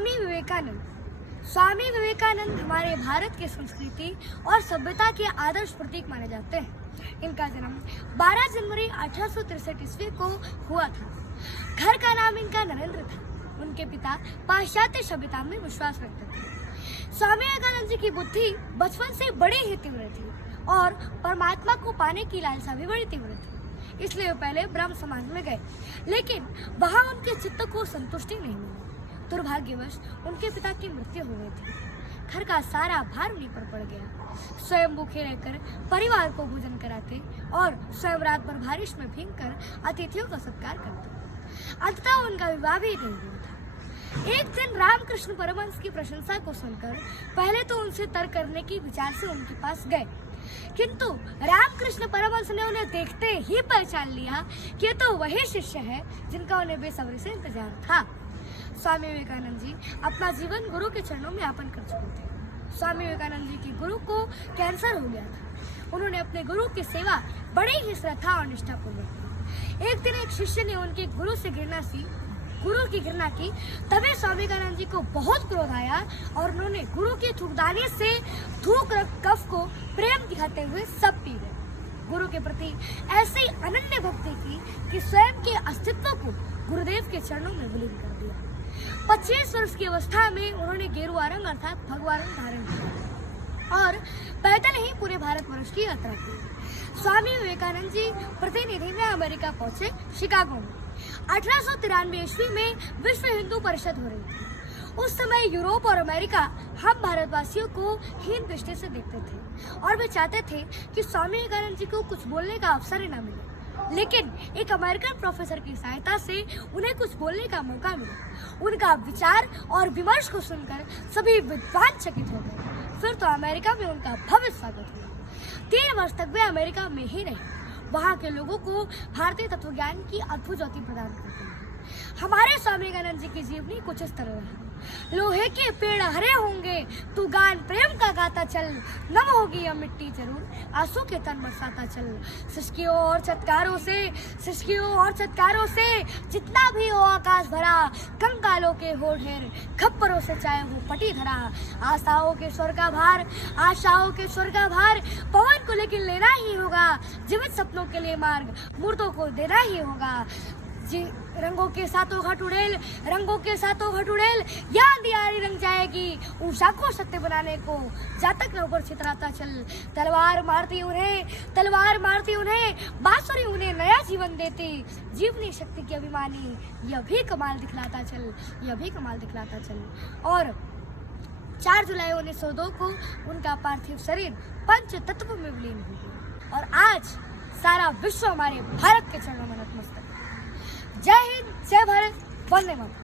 स्वामी विवेकानंद। स्वामी विवेकानंद हमारे भारत की संस्कृति और सभ्यता के आदर्श प्रतीक माने जाते हैं। इनका जन्म 12 जनवरी 1863 ईस्वी को हुआ था। घर का नाम इनका नरेंद्र था। उनके पिता पाश्चात्य सभ्यता में विश्वास रखते थे। स्वामी विवेकानंद जी की बुद्धि बचपन से बड़ी ही तीव्र थी और परमात्मा को पाने की लालसा भी बड़ी तीव्र थी। इसलिए वे पहले ब्रह्म समाज में गए, लेकिन वहां उनके चित्त को संतुष्टि नहीं मिली। दुर्भाग्यवश उनके पिता की मृत्यु हो गई थी। घर का सारा भार उन्हीं पर पड़ गया। स्वयं भूखे रहकर परिवार को भोजन कराते और स्वयं रात भर बारिश में भीग कर अतिथियों का सत्कार करते। अंततः उनका विवाह भी नहीं हुआ था। एक दिन रामकृष्ण परमहंस की प्रशंसा को सुनकर पहले तो उनसे तर्क करने की विचार से उनके पास गए, किंतु रामकृष्ण परमहंस ने उन्हें देखते ही पहचान लिया कि ये तो वही शिष्य है जिनका उन्हें बेसब्री से इंतजार था। स्वामी विवेकानंद जी अपना जीवन गुरु के चरणों में अर्पण कर चुके थे। स्वामी विवेकानंद जी की गुरु को कैंसर हो गया था। उन्होंने अपने गुरु की सेवा बड़ी ही श्रद्धा और निष्ठापूर्वक की। एक दिन एक शिष्य ने उनके गुरु की घृणा की। तभी स्वामी विवेकानंद जी को बहुत क्रोध आया और उन्होंने गुरु की थूकदानी से थूक कफ को प्रेम दिखाते हुए सब पी गए। गुरु के प्रति ऐसी अनन्य भक्ति की कि स्वयं के अस्तित्व को गुरुदेव के चरणों में विलीन कर दिया। 25 वर्ष की अवस्था में उन्होंने गेरुआ रंग अर्थात भगवा रंग धारण किया और पैदल ही पूरे भारतवर्ष की यात्रा की। स्वामी विवेकानंद जी प्रतिनिधि में अमेरिका पहुंचे, शिकागो में। 1893 ईस्वी में विश्व हिंदू परिषद हो रही थी। उस समय यूरोप और अमेरिका हम भारतवासियों को हीन दृष्टि से देखते थे और वे चाहते थे कि स्वामी विवेकानंद जी को कुछ बोलने का अवसर ही न मिले। लेकिन एक अमेरिकन प्रोफेसर की सहायता से उन्हें कुछ बोलने का मौका मिला। उनका विचार और विमर्श को सुनकर सभी विद्वान चकित हो गए। फिर तो अमेरिका में उनका भव्य स्वागत हुआ। 3 वर्ष तक वे अमेरिका में ही रहे। वहाँ के लोगों को भारतीय तत्वज्ञान की अद्भुत ज्योति प्रदान करते हैं। हमारे स्वामी विवेकानंद जी की जीवनी कुछ इस तरह है। लोहे के पेड़ हरे होंगे, तू गान प्रेम का गाता चल, नम होगी यह मिट्टी जरूर, आंसू के तन बरसाता चल। सिसकियों और चटकारों से जितना भी हो आकाश भरा, कंकालों के हो ढेर, खप्परों से चाहे वो पटी धरा। आशाओं के स्वर का भार पवन को लेकिन लेना ही होगा। जीवित सपनों के लिए मार्ग मुर्दों को देना ही होगा। रंगों के सातों घट उड़ेल, या अंधियारी रंग जाएगी। उषा को सत्य बनाने को जातक न ऊपर छितराता चल। तलवार मारती उन्हें बांसुरी उन्हें नया जीवन देती। जीवनी शक्ति की अभिमानी यह भी कमाल दिखलाता चल। और 4 जुलाई 1902 को उनका पार्थिव शरीर पंच तत्व में विलीन हो गया और आज सारा विश्व हमारे भारत के चरणों में नतमस्तक है। जय हिंद, जय भारत, वंदे मातरम।